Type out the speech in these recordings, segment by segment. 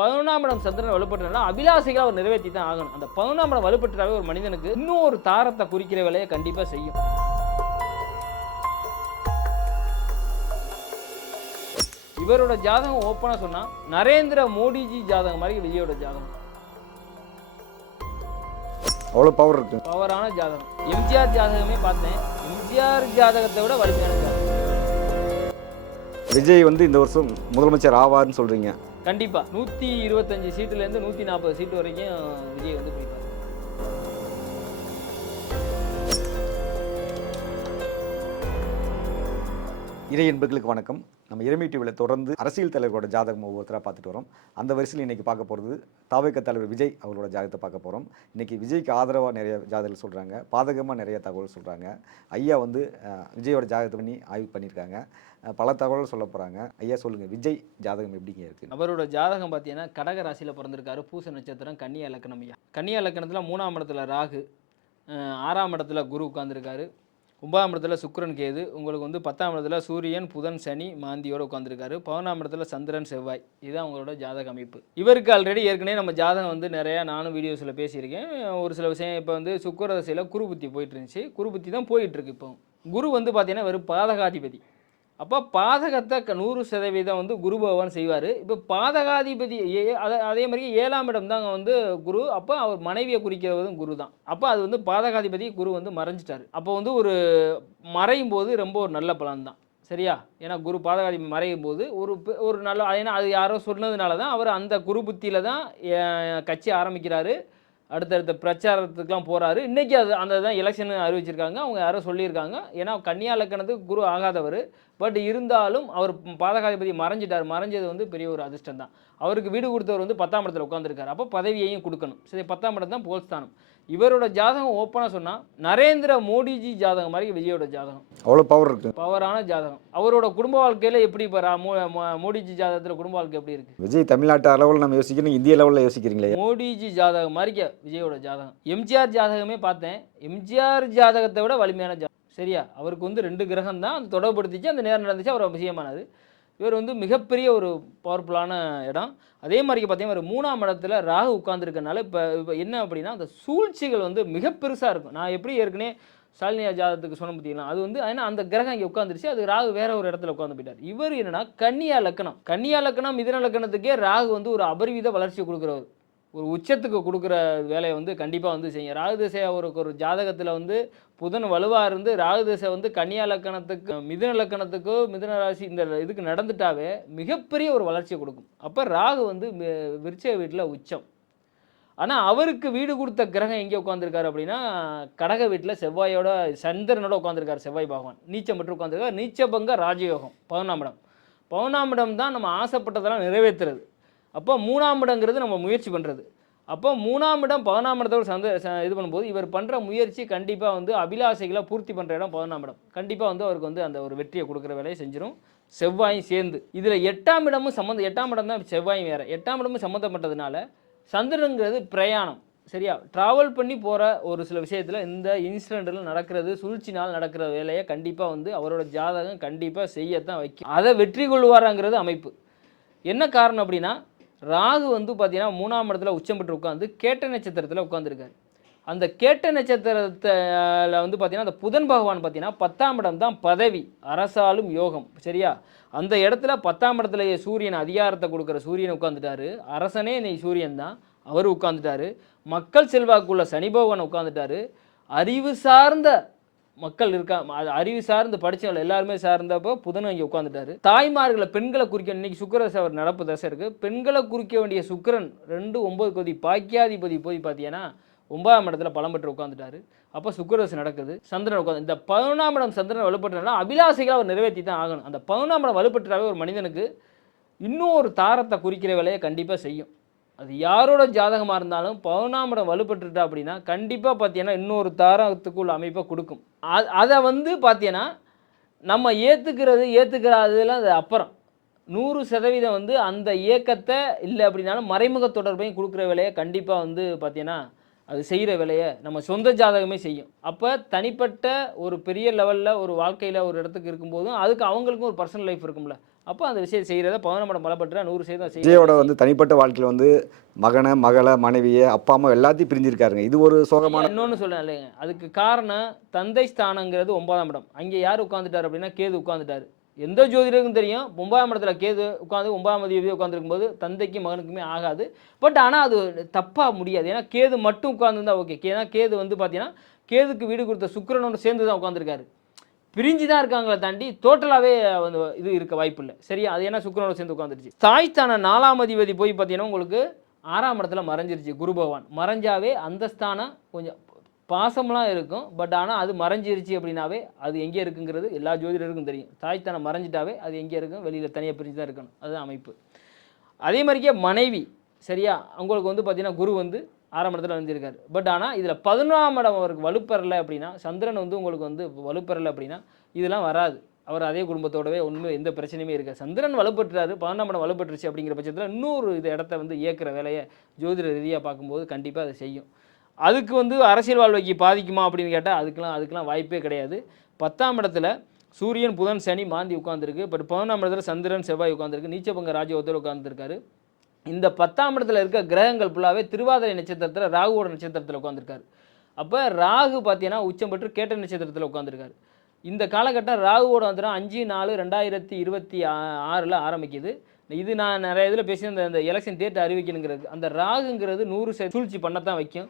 11ஆம் இடம் சந்திரன் வலுப்பட்டுனா அபிலாசைகளை அவர் நிறைவேற்றி தான் ஆகணும். அந்த 11ஆம் இடம் வலுப்பட்டாவே ஒரு மனிதனுக்கு இன்னும் ஒரு தாரத்தை குறிக்கிற வேலையை கண்டிப்பாக செய்யும். இவரோட ஜாதகம் ஓப்பனாக சொன்னால் நரேந்திர மோடிஜி ஜாதகம் மாதிரி விஜயோட ஜாதகம். அவ்வளோ பவர் இருக்கு, பவரான ஜாதகம். எம்ஜிஆர் ஜாதகமே பார்த்தேன், எம்ஜிஆர் ஜாதகத்தை விட வலிமையான ஜாதகம். விஜய் இந்த வருஷம் முதலமைச்சர் ஆவார்னு சொல்றீங்க? கண்டிப்பா 125 சீட்டுலேருந்து 140 சீட்டு வரைக்கும் விஜய் பிடிப்பார். இறை என்பர்களுக்கு வணக்கம். நம்ம இறைமை டிவியில் தொடர்ந்து அரசியல் தலைவரோட ஜாதகம் ஒவ்வொருத்தராக பார்த்துட்டு வரோம். அந்த வரிசையில் இன்றைக்கி பார்க்க போகிறது தாவேக தலைவர் விஜய் அவரோட ஜாதகத்தை பார்க்க போகிறோம். இன்றைக்கி விஜய்க்கு ஆதரவாக நிறைய ஜாதகங்கள் சொல்கிறாங்க, பாதகமாக நிறைய தகவல் சொல்கிறாங்க. ஐயா விஜயோட ஜாதகத்தை பண்ணி ஆய்வு பண்ணியிருக்காங்க, பல தகவல் சொல்ல போகிறாங்க. ஐயா சொல்லுங்கள், விஜய் ஜாதகம் எப்படிங்க இருக்குது? அவரோட ஜாதகம் பார்த்தீங்கன்னா கடக ராசியில் பிறந்திருக்காரு, பூச நட்சத்திரம், கன்னியா இலக்கணம். ஐயா கன்னியா இலக்கணத்தில் 3ஆம் இடத்துல ராகு, 6ஆம் இடத்துல குரு உட்காந்துருக்காரு, 9ஆம் இடத்துல சுக்கிரன் கேது, உங்களுக்கு 10ஆம் இடத்துல சூரியன் புதன் சனி மாந்தியோடு உட்காந்துருக்காரு, 11ஆம் இடத்துல சந்திரன் செவ்வாய். இதுதான் உங்களோட ஜாதக அமைப்பு. இவருக்கு ஆல்ரெடி ஏற்கனவே நம்ம ஜாதகம் நிறையா நானும் வீடியோஸில் பேசியிருக்கேன். ஒரு சில விஷயம் இப்போ சுக்கிர தசையில் குரு புத்தி போயிட்டு இருந்துச்சு, குரு புத்தி தான் போயிட்டுருக்கு. இப்போ குரு பார்த்தீங்கன்னா வெறும் பாதகாதிபதி. அப்போ பாதகத்தை 100% குரு பகவான் செய்வார். இப்போ பாதகாதிபதி அதே மாதிரி 7ஆம் இடம் தாங்க குரு. அப்போ அவர் மனைவியை குறிக்கிறதும் குரு தான். அப்போ அது பாதகாதிபதி குரு மறைஞ்சிட்டார். அப்போ ஒரு மறையும் போது ரொம்ப ஒரு நல்ல பலன் தான், சரியா? ஏன்னா குரு பாதகாதிபதி மறையும் போது ஒரு நல்ல, ஏன்னா அது யாரோ சொன்னதுனால தான் அவர் அந்த குரு புத்தியில் தான் கட்சி ஆரம்பிக்கிறாரு, அடுத்தடுத்த பிரச்சாரத்துக்குலாம் போகிறாரு. இன்றைக்கி அந்த தான் எலெக்ஷன் அறிவிச்சிருக்காங்க, அவங்க யாரோ சொல்லியிருக்காங்க. ஏன்னா கன்னியா இலக்கணத்துக்கு குரு ஆகாதவர், பட் இருந்தாலும் அவர் பாதகாதிபதி மறைஞ்சிட்டார். மறைஞ்சது பெரிய ஒரு அதிர்ஷ்டம் தான். அவருக்கு வீடு கொடுத்தவர் 10ஆம் இடத்துல உட்காந்துருக்காரு. அப்போ பதவியையும் கொடுக்கணும், சரி. 10ஆம் இடம் தான் போல்ஸ்தானம். இவரோட ஜாதகம் ஓப்பனாக சொன்னால் நரேந்திர மோடிஜி ஜாதகம் மாதிரி விஜயோட ஜாதகம். அவ்வளோ பவர் இருக்குது, பவரான ஜாதகம். அவரோட குடும்ப வாழ்க்கையில் எப்படி இப்போ மோடிஜி ஜாதகத்தில் குடும்ப வாழ்க்கை எப்படி இருக்குது? விஜய் தமிழ்நாட்டு அளவில் நம்ம யோசிக்கணும், இந்திய லெவலில் யோசிக்கிறீங்களே? மோடிஜி ஜாதகம் மாதிரி விஜயோட ஜாதகம். எம்ஜிஆர் ஜாதகமே பார்த்தேன், எம்ஜிஆர் ஜாதகத்தை விட வலிமையான ஜாதகம், சரியா? அவருக்கு 2 கிரகம் தான் அது தொடர்படுத்திச்சு, அந்த நேரம் நடந்துச்சு, அவர் விஷயமானது. இவர் மிகப்பெரிய ஒரு பவர்ஃபுல்லான இடம். அதே மாதிரி பார்த்தீங்கன்னா ஒரு 3ஆம் இடத்துல ராகு உட்கார்ந்துருக்கனால இப்போ என்ன அப்படின்னா அந்த சூழ்ச்சிகள் மிக பெருசாக இருக்கும். நான் எப்படி ஏற்கனவே ஸ்டாலினியா ஜாதகத்துக்கு சொன்ன பார்த்தீங்கன்னா அது ஏன்னா அந்த கிரகம் இங்கே உட்காந்துருச்சு, அது ராகு வேற ஒரு இடத்துல உட்காந்து போயிட்டார். இவர் என்னன்னா கன்னியா லக்கணம், கன்னியா லக்கணம் மிதுன லக்கணத்துக்கே ராகு ஒரு அபரிவித வளர்ச்சி கொடுக்குறவர், ஒரு உச்சத்துக்கு கொடுக்குற வேலையை கண்டிப்பாக செய்யும். ராகு திசை ஒரு ஜாதகத்தில் புதன் வலுவாக இருந்து ராகு திசை கன்னியா லக்கணத்துக்கு மிதுன லக்கணத்துக்கோ மிதுன ராசி இந்த இதுக்கு நடந்துட்டாவே மிகப்பெரிய ஒரு வளர்ச்சியை கொடுக்கும். அப்போ ராகு விருச்சிக வீட்டில் உச்சம். ஆனால் அவருக்கு வீடு கொடுத்த கிரகம் எங்கே உட்காந்துருக்காரு அப்படின்னா கடக வீட்டில் செவ்வாயோட சந்திரனோட உட்காந்துருக்காரு. செவ்வாய் பகவான் நீச்சம் பெற்று உட்காந்துருக்காரு. நீச்சபங்க ராஜயோகம் 11ஆம் இடம். 11ஆம் இடம் தான் நம்ம ஆசைப்பட்டதெல்லாம் நிறைவேற்றுறது. அப்போ 3ஆம் இடங்கிறது நம்ம முயற்சி பண்ணுறது. அப்போ 3ஆம் இடம் 11ஆம் இடத்தோட இது பண்ணும்போது இவர் பண்ணுற முயற்சி கண்டிப்பாக அபிலாசைகளை பூர்த்தி பண்ணுற இடம் 11ஆம் இடம். கண்டிப்பாக அவருக்கு அந்த ஒரு வெற்றியை கொடுக்குற வேலையை செஞ்சிடும். செவ்வாயும் சேர்ந்து இதில் 8ஆம் இடமும் 8ஆம் இடம் தான் செவ்வாயும் வேறு, 8ஆம் இடமும் சம்மந்தப்பட்டதுனால சந்திரங்கிறது பிரயாணம், சரியா? ட்ராவல் பண்ணி போகிற ஒரு சில விஷயத்தில் இந்த இன்சிடென்ட்டில் நடக்கிறது, சூழ்ச்சினால் நடக்கிற வேலையை கண்டிப்பாக அவரோட ஜாதகம் கண்டிப்பாக செய்யத்தான் வைக்கும். அதை வெற்றி கொள்வாராங்கிறது அமைப்பு. என்ன காரணம் அப்படின்னா ராகு பார்த்தீங்கன்னா 3ஆம் இடத்துல உச்சம் பெற்று உட்காந்து கேட்ட நட்சத்திரத்தில் உட்காந்துருக்காரு. அந்த கேட்ட நட்சத்திரத்தில் பார்த்தீங்கன்னா அந்த புதன் பகவான் பார்த்தீங்கன்னா 10ஆம் இடம் தான் பதவி, அரசாலும் யோகம், சரியா? அந்த இடத்துல 10ஆம் இடத்துலயே சூரியன் அதிகாரத்தை கொடுக்குற சூரியன் உட்காந்துட்டாரு. அரசனே இன்னைக்கு சூரியன் தான், அவர் உட்காந்துட்டாரு. மக்கள் செல்வாக்குள்ள சனி பகவான் உட்காந்துட்டாரு. அறிவு சார்ந்த மக்கள் அறிவு சார்ந்து படித்தவங்க எல்லாருமே சார்ந்தப்போ புதனும் இங்கே உட்காந்துட்டாரு. தாய்மார்களை பெண்களை குறிக்க இன்னைக்கு சுக்கிர தசை அவர் நடப்பு தசை இருக்குது. பெண்களை குறிக்க வேண்டிய சுக்கிரன் 2-9 கொதி பாக்கியாதிபதி போய் பார்த்தீங்கன்னா 9ஆம் இடத்துல பலம் பெற்று உட்காந்துட்டாரு. அப்போ சுக்கிரதசை நடக்குது, சந்திரன் உட்காந்து. இந்த 11ஆம் இடம் சந்திரன் வலுப்பட்டுனா அபிலாசைகளை அவர் நிறைவேற்றி தான் ஆகணும். அந்த 11ஆம் இடம் வலுப்பட்டாவே ஒரு மனிதனுக்கு இன்னும் ஒரு தாரத்தை குறிக்கிற வேலையை கண்டிப்பாக செய்யும். அது யாரோட ஜாதகமாக இருந்தாலும் 11ஆம் இடம் வலுப்பட்டுட்டா அப்படின்னா கண்டிப்பாக பார்த்தீங்கன்னா இன்னொரு தாரத்துக்குள்ள அமைப்பை கொடுக்கும். அதை பார்த்தீங்கன்னா நம்ம ஏற்றுக்கிறாதுலாம் அது அப்புறம் 100% அந்த இயக்கத்தை இல்லை அப்படின்னாலும் மறைமுக தொடர்பையும் கொடுக்குற வேலையை கண்டிப்பாக பார்த்தீங்கன்னா அது செய்கிற வேலையை நம்ம சொந்த ஜாதகமே செய்யும். அப்போ தனிப்பட்ட ஒரு பெரிய லெவலில் ஒரு வாழ்க்கையில் ஒரு இடத்துக்கு இருக்கும்போதும் அதுக்கு அவங்களுக்கும் ஒரு பர்சனல் லைஃப் இருக்கும்ல, அப்போ அந்த விஷயம் செய்கிறத 11 இடம் பலப்பற்றா 100% விஜயோட செய்ய வந்து தனிப்பட்ட வாழ்க்கையில் வந்து மகனை மகளை மனைவியை அப்பா அம்மா எல்லாத்தையும் பிரிஞ்சிருக்காருங்க. இது ஒரு சோகமான இன்னொன்று சொல்லேன் இல்லைங்க, அதுக்கு காரணம் தந்தை ஸ்தானங்கிறது 9ஆம் இடம். அங்கே யார் உட்காந்துட்டார் அப்படின்னா கேது உட்காந்துட்டார். எந்த ஜோதிடருக்கும் தெரியும் 9ஆம் இடத்துல கேது உட்காந்து 9ஆம் அதிபதி உட்காந்துருக்கும் போது தந்தைக்கும் மகனுக்குமே ஆகாது. பட் ஆனால் அது தப்பாக முடியாது. ஏன்னா கேது மட்டும் உட்காந்துருந்தா ஓகே. ஏன்னா கேது வந்து பார்த்தீங்கன்னா கேதுக்கு வீடு கொடுத்த சுக்கிரனோட சேர்ந்து தான் உட்காந்துருக்காரு. பிரிஞ்சு தான் இருக்காங்களே தாண்டி டோட்டலாகவே வந்து இது இருக்க வாய்ப்பு இல்லை. சரியா? அது ஏன்னா சுக்கிரனோட சேர்ந்து உட்காந்துருச்சு. தாய்ஸ்தான 4ஆம் அதிபதி போய் பார்த்தீங்கன்னா உங்களுக்கு 6ஆம் இடத்துல மறைஞ்சிருச்சு குரு பகவான். மறைஞ்சாவே அந்த ஸ்தானம் கொஞ்சம் பாசம்லாம் இருக்கும். பட் ஆனால் அது மறைஞ்சிருச்சு அப்படின்னாவே அது எங்கே இருக்குங்கிறது எல்லா ஜோதிடருக்கும் தெரியும். தாய்ஸ்தானம் மறைஞ்சிட்டாவே அது எங்கே இருக்கும், வெளியில் தனியாக பிரிஞ்சு தான் இருக்கணும். அதுதான் அமைப்பு. அதே மாதிரிக்கே மனைவி சரியா, அவங்களுக்கு வந்து பார்த்தீங்கன்னா குரு வந்து 6ஆம் இடத்துல வந்துருக்காரு. பட் ஆனால் இதில் 11ஆம் இடம் அவருக்கு வலுப்பெறலை அப்படின்னா, சந்திரன் வந்து உங்களுக்கு வந்து வலுப்பெறலை அப்படின்னா இதெல்லாம் வராது. அவர் அதே குடும்பத்தோடவே ஒன்றும் எந்த பிரச்சனையுமே இருக்காது. சந்திரன் வலுப்பெற்றாரு, 12ஆம் இடம் வலுப்பெற்றுச்சு அப்படிங்கிற பட்சத்தில் இன்னொரு இது இடத்த வந்து இயக்குற வேலையை ஜோதிட ரீதியாக பார்க்கும்போது கண்டிப்பாக அதை செய்யும். அதுக்கு வந்து அரசியல் வாழ்க்கைக்கு பாதிக்குமா அப்படின்னு கேட்டால் அதுக்கெலாம் வாய்ப்பே கிடையாது. 10ஆம் இடத்துல சூரியன் புதன் சனி மாந்தி உட்காந்துருக்கு. பட் 11ஆம் இடத்துல சந்திரன் செவ்வாய் உட்காந்துருக்கு. நீச்சபங்க ராஜயோகத்தில் உட்காந்துருக்காரு. இந்த 10ஆம் இடத்துல இருக்க கிரகங்கள் ஃபுல்லாகவே திருவாதிரை நட்சத்திரத்தில் ராகுவோட நட்சத்திரத்தில் உட்காந்துருக்காரு. அப்போ ராகு பார்த்தீங்கன்னா உச்சம் பெற்று கேட்ட நட்சத்திரத்தில் உட்காந்துருக்காரு. இந்த காலகட்டம் ராகுவோட வந்துடும் 5/4/2026 ஆரம்பிக்குது. இது நான் நிறைய இதில் பேசி இந்த எலெக்ஷன் டேட் அறிவிக்கணுங்கிறது. அந்த ராகுங்கிறது 100% சூழ்ச்சி பண்ணத்தான் வைக்கும்.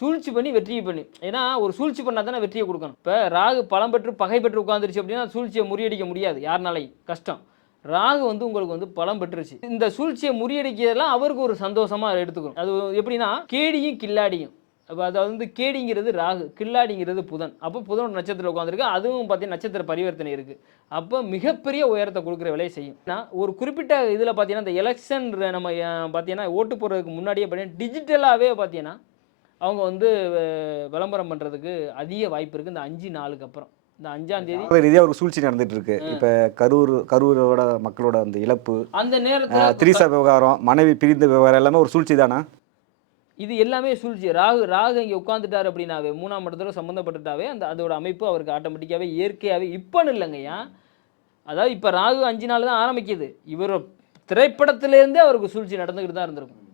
சூழ்ச்சி பண்ணி வெற்றியை பண்ணி, ஏன்னா ஒரு சூழ்ச்சி பண்ணால் தானே வெற்றியை கொடுக்கணும். இப்போ ராகு பலம் பெற்று பகை பெற்று உட்காந்துருச்சு அப்படின்னா சூழ்ச்சியை முறியடிக்க முடியாது, யாருனாலையும் கஷ்டம். ராகு வந்து உங்களுக்கு வந்து பலம் பெற்றுருச்சு. இந்த சூழ்ச்சியை முறியடிக்கிறதெல்லாம் அவருக்கு ஒரு சந்தோஷமாக எடுத்துக்கணும். அது எப்படின்னா கேடியும் கில்லாடியும். அப்போ அதாவது வந்து கேடிங்கிறது ராகு, கில்லாடிங்கிறது புதன். அப்போ புதனோட நட்சத்திரம் உட்காந்துருக்கு. அதுவும் பார்த்தீங்கன்னா நட்சத்திர பரிவர்த்தனை இருக்குது. அப்போ மிகப்பெரிய உயரத்தை கொடுக்குற வேலையை செய்யும். ஒரு குறிப்பிட்ட இதில் பார்த்தீங்கன்னா இந்த எலெக்ஷன் நம்ம பார்த்தீங்கன்னா ஓட்டு போடுறதுக்கு முன்னாடியே பார்த்தீங்கன்னா டிஜிட்டலாகவே பார்த்தீங்கன்னா அவங்க வந்து விளம்பரம் பண்ணுறதுக்கு அதிக வாய்ப்பு இருக்குது. இந்த 5 நாளுக்கு அப்புறம் இந்த 5ஆம் தேதி ரீதியாக ஒரு சூழ்ச்சி நடந்துட்டு இருக்கு. இப்போ கரூரோட மக்களோட அந்த இழப்பு, அந்த நேரத்தில் திரிசா விவகாரம், மனைவி பிரிந்த விவகாரம் எல்லாமே ஒரு சூழ்ச்சி தானே? இது எல்லாமே சூழ்ச்சி. ராகு இங்கே உட்காந்துட்டார் அப்படின்னாவே 3ஆம் இடத்துல சம்மந்தப்பட்டுட்டாவே அதோட அமைப்பு அவருக்கு ஆட்டோமேட்டிக்காகவே இயற்கையாகவே இப்போன்னு இல்லைங்கய்யா. அதாவது இப்போ ராகு 5 நாள் தான் ஆரம்பிக்குது. இவர் திரைப்படத்திலேருந்தே அவருக்கு சூழ்ச்சி நடந்துக்கிட்டு தான் இருந்திருக்கும்.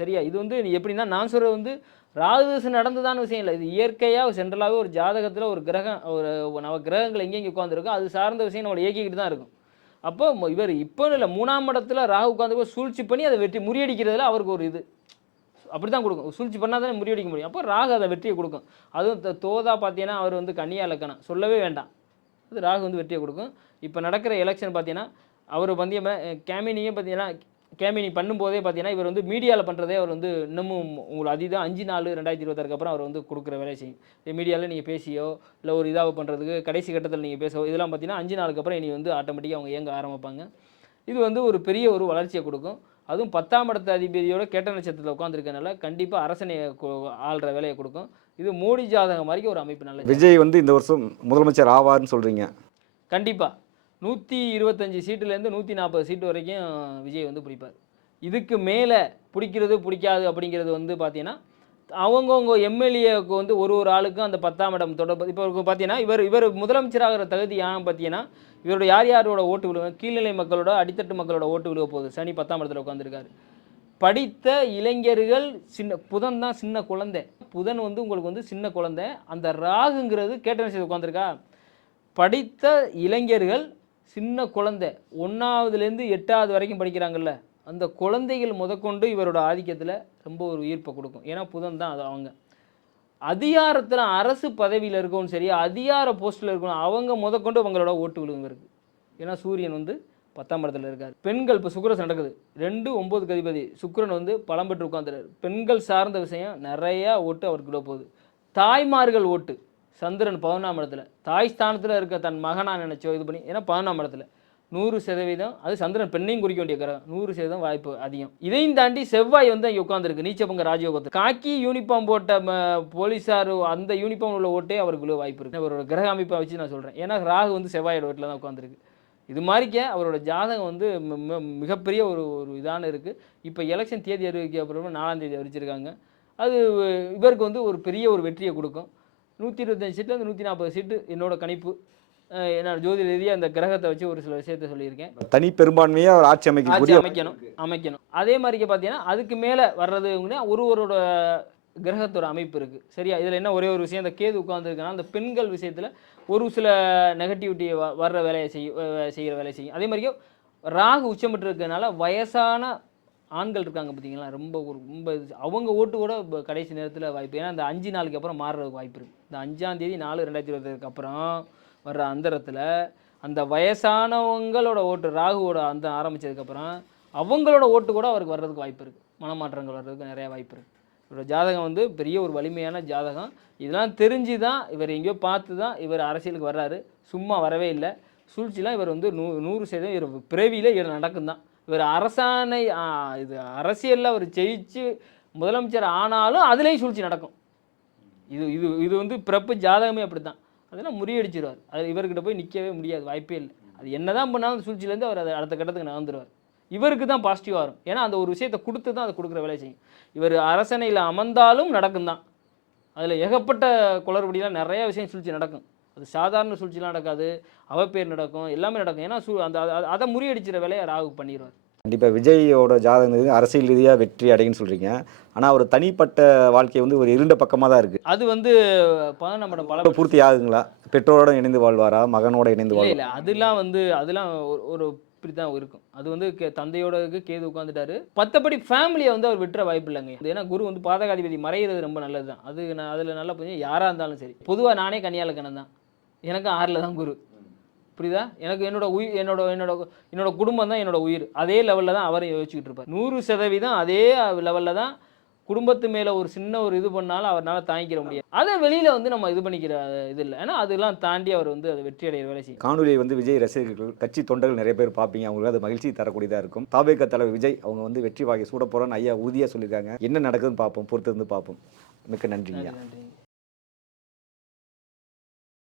சரியா? இது வந்து எப்படின்னா நான் சொல்கிறது வந்து ராகு நடந்ததான விஷயம் இல்லை. இது இயற்கையாக சென்ட்ரலாகவே ஒரு ஜாதகத்தில் ஒரு கிரகம், ஒரு நவ கிரகங்கள் எங்கெங்கே உட்காந்துருக்கோ அது சார்ந்த விஷயம் நம்மளை இயக்கிக்கிட்டு தான் இருக்கும். அப்போ இவர் இப்போன்னு இல்லை 3ஆம் இடத்துல ராகு உட்காந்து சூழ்ச்சி பண்ணி அதை வெற்றி முறியடிக்கிறதுல அவருக்கு ஒரு இது அப்படி தான் கொடுக்கும். சூழ்ச்சி பண்ணால் தானே முறியடிக்க முடியும். அப்போ ராகு அதை வெற்றியை கொடுக்கும். அதுவும் தோதா பார்த்தீங்கன்னா அவர் வந்து கன்னியா இலக்கணம் சொல்லவே வேண்டாம். அது ராகு வந்து வெற்றியை கொடுக்கும். இப்போ நடக்கிற எலெக்ஷன் பார்த்தீங்கன்னா அவர் வந்து கேமினியே பார்த்தீங்கன்னா கேமினி பண்ணும்போதே பார்த்தீங்கன்னா இவர் வந்து மீடியாவில் பண்ணுறதே அவர் வந்து இன்னமும் உங்களுக்கு அதுதான் 5/4/2026 அப்புறம் அவர் வந்து கொடுக்குற வேலையை செய்யும். மீடியாவில் நீங்கள் பேசியோ இல்லை ஒரு இதாக பண்ணுறதுக்கு கடைசி கட்டத்தில் நீங்கள் பேசோ இதெல்லாம் பார்த்தீங்கன்னா 5 நாளுக்கு அப்புறம் இனி வந்து ஆட்டோமேட்டிக்காக அவங்க இயங்க ஆரம்பிப்பாங்க. இது வந்து ஒரு பெரிய ஒரு வளர்ச்சியை கொடுக்கும். அதுவும் 10ஆம் இடத்து அதிபதியோட கேட்ட நட்சத்திரத்தில் உட்காந்துருக்கனால கண்டிப்பாக அரசனை ஆள்ற வேலையை கொடுக்கும். இது மோடி ஜாதகம் மாதிரி ஒரு அமைப்பு. நல்ல விஜய் வந்து இந்த வருஷம் முதலமைச்சர் ஆவார்னு சொல்கிறீங்க? கண்டிப்பாக 125 சீட்டுலேருந்து 140 சீட்டு வரைக்கும் விஜய் வந்து பிடிப்பார். இதுக்கு மேலே பிடிக்கிறது பிடிக்காது அப்படிங்கிறது வந்து பார்த்தீங்கன்னா அவங்கவுங்க எம்எல்ஏவுக்கு வந்து ஒரு ஆளுக்கும் அந்த 10ஆம் இடம் தொடர்பு. இப்போ பார்த்தீங்கன்னா இவர் முதலமைச்சராகிற தகுதி ஏன் பார்த்தீங்கன்னா இவரோட யாரோட ஓட்டு விழுவ கீழ்நிலை மக்களோட அடித்தட்டு மக்களோட ஓட்டு விழுவ போகுது. சனி 10ஆம் இடத்துல உட்காந்துருக்காரு. படித்த இளைஞர்கள் புதன் தான் சின்ன குழந்தை. புதன் வந்து உங்களுக்கு வந்து சின்ன குழந்தை. அந்த ராகுங்கிறது கேட்ட நட்சத்திரத்தில் உட்காந்துருக்கா. படித்த இளைஞர்கள் சின்ன குழந்தை 1ஆவதுலேருந்து 8ஆவது வரைக்கும் படிக்கிறாங்கல்ல, அந்த குழந்தைகள் முதற்கொண்டு இவரோட ஆதிக்கத்தில் ரொம்ப ஒரு ஈர்ப்பை கொடுக்கும். ஏன்னா புதன் தான் அது அவங்க அதிகாரத்தில் அரசு பதவியில் இருக்கவும் சரி, அதிகார போஸ்ட்டில் இருக்கணும், அவங்க முதற்கொண்டு அவங்களோட ஓட்டு விழுங்க இருக்குது. ஏன்னா சூரியன் வந்து 10ஆம் இடத்துல இருக்கார். பெண்கள் இப்போ சுக்கிரன் நடக்குது 2-9 அதிபதி சுக்கிரன் வந்து பலம் பெற்று உட்காந்துறாரு. பெண்கள் சார்ந்த விஷயம் நிறையா ஓட்டு அவருக்கு விட போகுது. தாய்மார்கள் ஓட்டு சந்திரன் 11ஆம் இடத்துல தாய் ஸ்தானத்தில் இருக்க தன் மகனா நினைச்சோ இது பண்ணி, ஏன்னா 11ஆம் இடத்துல 100% அது சந்திரன் பெண்ணையும் குறிக்க வேண்டிய கிரகம். 100% வாய்ப்பு அதிகம். இதையும் தாண்டி செவ்வாய் வந்து அங்கே உட்காந்துருக்கு நீச்சபங்க ராஜயோகத்தில். காக்கி யூனிஃபார்ம் போட்ட போலீஸார் அந்த யூனிஃபார்ம் உள்ள ஓட்டே அவருக்கு வாய்ப்பு இருக்குது. அவரோட கிரக அமைப்பை வச்சு நான் சொல்கிறேன். ஏன்னா ராகு வந்து செவ்வாயோட வீட்டில் தான் உட்காந்துருக்கு. இது மாதிரிக்க அவரோட ஜாதகம் வந்து மிகப்பெரிய ஒரு இதான இருக்குது. இப்போ எலெக்ஷன் தேதி அறிவிக்க அப்புறமா 4ஆம் தேதி அறிவிச்சிருக்காங்க. அது இவருக்கு வந்து ஒரு பெரிய ஒரு வெற்றியை கொடுக்கும். 125 சீட்டில் 140 சீட்டு என்னோட கணிப்பு. நான் ஜோதிட ரீதியாக அந்த கிரகத்தை வச்சு ஒரு சில விஷயத்த சொல்லியிருக்கேன். தனி பெரும்பான்மையாக ஒரு ஆட்சி ஆட்சி அமைக்கக்கூடிய அமைக்கணும். அதே மாதிரிக்கு பார்த்தீங்கன்னா அதுக்கு மேலே வர்றதுங்கன்னா ஒருவரோட கிரகத்தோட அமைப்பு இருக்குது. சரியா? இதில் என்ன ஒரே ஒரு விஷயம், இந்த கேது உட்காந்துருக்குன்னா அந்த பெண்கள் விஷயத்தில் ஒரு சில நெகட்டிவிட்டி வர்ற வேலையை செய்கிற வேலையை செய்யும். அதே மாதிரியே ராகு உச்சமிட்டு இருக்கிறதுனால வயசான ஆண்கள் இருக்காங்க பார்த்தீங்களா, ரொம்ப அவங்க ஓட்டு கூட கடைசி நேரத்தில் வாய்ப்பு. ஏன்னா அந்த 5 நாளுக்கு அப்புறம் மாறுறதுக்கு வாய்ப்பு இருக்குது. இந்த 5ஆம் தேதி 4/2020 அப்புறம் வர்ற அந்தரத்தில் அந்த வயசானவங்களோட ஓட்டு ராகுவோட அந்த ஆரம்பித்ததுக்கப்புறம் அவங்களோட ஓட்டு கூட அவருக்கு வர்றதுக்கு வாய்ப்பு இருக்குது. மனமாற்றங்கள் வர்றதுக்கு நிறையா வாய்ப்பு இருக்குது. இவரோட ஜாதகம் வந்து பெரிய ஒரு வலிமையான ஜாதகம். இதெல்லாம் தெரிஞ்சு தான் இவர் எங்கேயோ பார்த்து தான் இவர் அரசியலுக்கு வர்றாரு. சும்மா வரவே இல்லை. சூழ்ச்சிலாம் இவர் வந்து 100% இவர் பிறவியில் இவர் நடக்கும் தான். இவர் அரசாணை இது அரசியலில் அவர் ஜெயிச்சு முதலமைச்சர் ஆனாலும் அதுலேயும் சூழ்ச்சி நடக்கும். இது இது இது வந்து பிறப்பு ஜாதகமே அப்படி தான். அதெல்லாம் முறியடிச்சிருவார். அது இவர்கிட்ட போய் நிற்கவே முடியாது, வாய்ப்பே இல்லை. அது என்ன தான் பண்ணாலும் சூழ்ச்சியிலேருந்து அவர் அதை அடுத்த கட்டத்துக்கு நகர்ந்துருவார். இவருக்கு தான் பாசிட்டிவாக வரும். ஏன்னா அந்த ஒரு விஷயத்தை கொடுத்து தான் அதை கொடுக்குற வேலையை செய்யும். இவர் அரசணையில் அமர்ந்தாலும் நடக்கும் தான். அதில் ஏகப்பட்ட குளறுபடிலாம் நிறைய விஷயம் சூழ்ச்சி நடக்கும். அது சாதாரண சூழ்ச்சிலாம் நடக்காது, அவப்பேர் நடக்கும், எல்லாமே நடக்கும். ஏன்னா அந்த அதை முறியடிச்சிற வேலையை ராகு பண்ணிடுவார். கண்டிப்பாக விஜயோட ஜாதகம் வந்து அரசியல் ரீதியாக வெற்றி அடையுன்னு சொல்கிறீங்க. ஆனால் ஒரு தனிப்பட்ட வாழ்க்கை வந்து ஒரு இருண்ட பக்கமாக தான் இருக்குது. அது வந்து நம்ம பல பூர்த்தி ஆகுங்களா? பெற்றோரோட இணைந்து வாழ்வாரா, மகனோட இணைந்து வாழ்வாரா? இல்லை, அதெல்லாம் வந்து அதெல்லாம் ஒரு இப்படி தான் இருக்கும். அது வந்து தந்தையோட கேது உட்காந்துட்டாரு. மற்றபடி ஃபேமிலியை வந்து அவர் விட்டுற வாய்ப்பு இல்லைங்க. ஏன்னா குரு வந்து பாதகாதிபதி மறைகிறது ரொம்ப நல்லது தான். அது நான் அதில் நல்லா புரிஞ்சு யாராக இருந்தாலும் சரி. பொதுவாக நானே கன்னியாலக்கணம் தான். எனக்கு 6ல் தான் குரு. புரியுதா? எனக்கு என்னோட குடும்பம் தான் என்னோட உயிர். அதே லெவலில் தான் அவரை யோசிச்சுக்கிட்டு இருப்பார். 100% அதே லெவலில் தான். குடும்பத்து மேலே ஒரு சின்ன ஒரு இது பண்ணாலும் அவரால் தாங்கிக்கிற முடியாது. அதை வெளியில் வந்து நம்ம இது பண்ணிக்கிற இது இல்லை. ஏன்னா அதெல்லாம் தாண்டி அவர் வந்து அதை வெற்றி அடைகிற வேலை செய்யும். காணொலியை வந்து விஜய் ரசிகர்கள், கட்சி தொண்டர்கள் நிறைய பேர் பார்ப்பீங்க. அவங்களுக்கு அது மகிழ்ச்சி தரக்கூடியதாக இருக்கும். தாவேக தலைவர் விஜய் அவங்க வந்து வெற்றி வாகை சூட போகிறோன்னு ஐயா உறுதியாக சொல்லியிருக்காங்க. என்ன நடக்குதுன்னு பார்ப்போம், பொறுத்திருந்து பார்ப்போம். மிக்க நன்றிங்க. நன்றி.